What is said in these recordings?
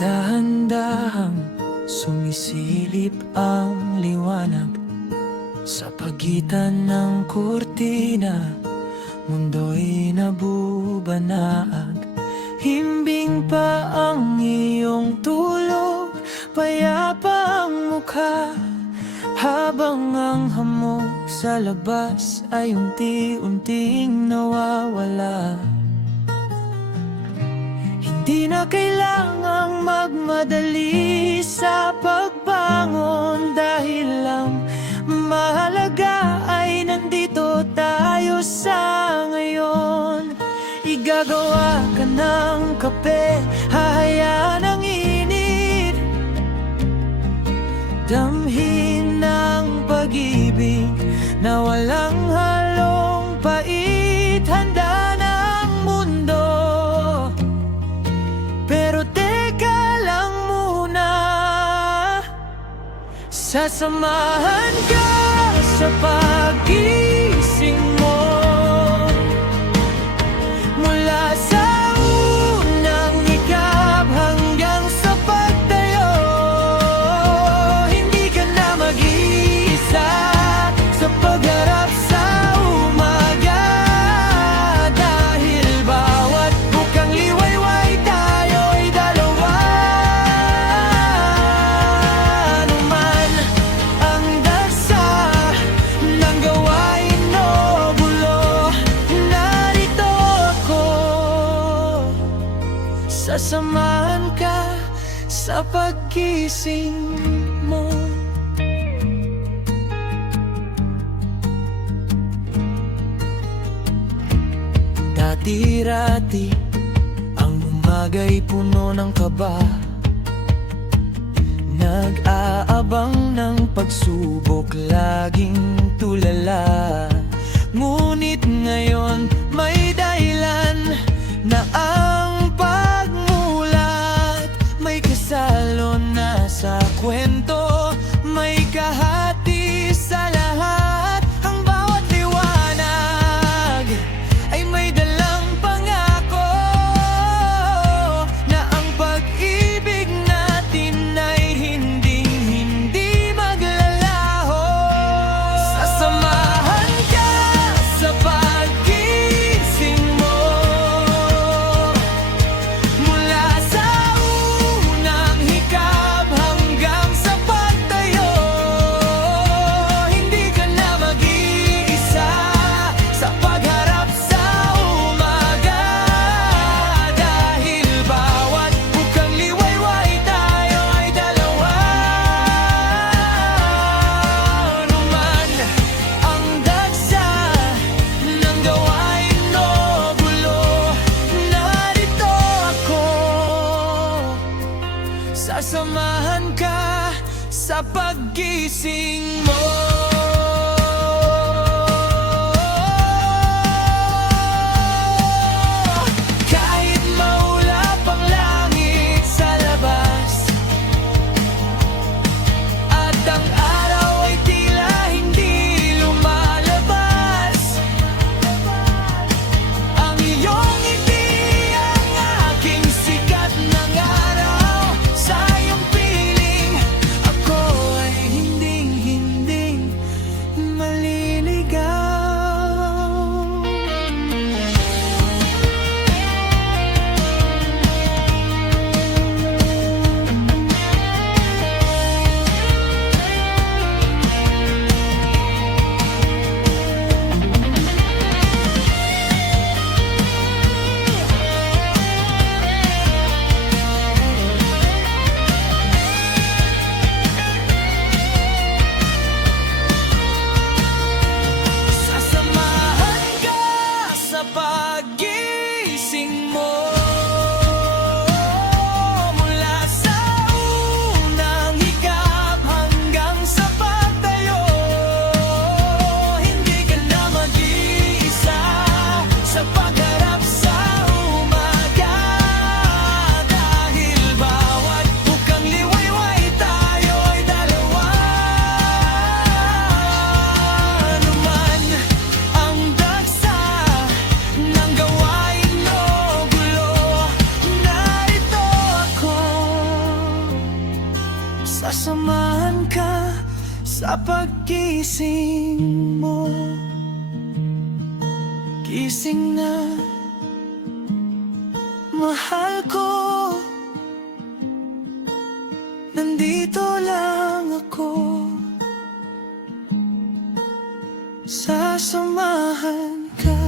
Dahan-dahang sumisilip ang liwanag sa pagitan ng kurtina. Mundo'y nabubanaag, himbing pa ang iyong tulog, payapa ang mukha, habang ang hamog sa labas ay unti-unting nawawala. Hindi na kailangang magmadali sa pagbangon, dahil ang mahalaga ay nandito tayo sa ngayon. Igagawa ka ng kape, hahayaan ang init, damhin ng pag-ibig na walang halong pait. Handa na ang mundo, pero teka lang muna. Sasamahan ka sa pag-gising mo, mula sa unang hikap hanggang sa pagtayo. Hindi ka na mag-iisa sa pagharap sa umaga, dahil bawat bukang liwayway tayo ay dalawa. Ano man ang dagsa ng gawain o gulo, narito ako. Sasamahan ka sa paggising mo. Dati-rati ang umaga'y puno ng kaba, nag-aabang ng pagsubok, laging tulala. Ngunit ngayon may dahilan na ang pagmulat, may kasalo na sa kwento, may kahati sa lahat. Ang bawat liwanag ay may dalang pangako, na ang pag-ibig natin ay hindi maglalaho. Sasamahan ka sa paggising mo, mula sa unang hikap hanggang sa pagtayo. Hindi ka na mag-iisa sa pagharap sa umaga, dahil bawat bukang liwayway tayo ay dalawa. Ano man ang dagsa ng gawain o gulo, narito ako. Sasamahan ka sa paggising mo. Kahit maulap ang langit sa labas, at ang araw ay tila hindi lumalabas, ang iyong ngiti ang aking sikat ng araw. Sa iyong piling ako ay hinding-hinding Sa paggising mo, gising na, mahal ko. Nandito lang ako, sasamahan ka.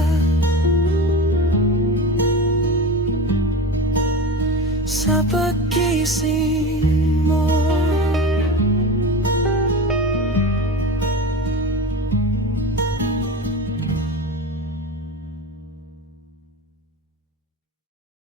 Sa paggising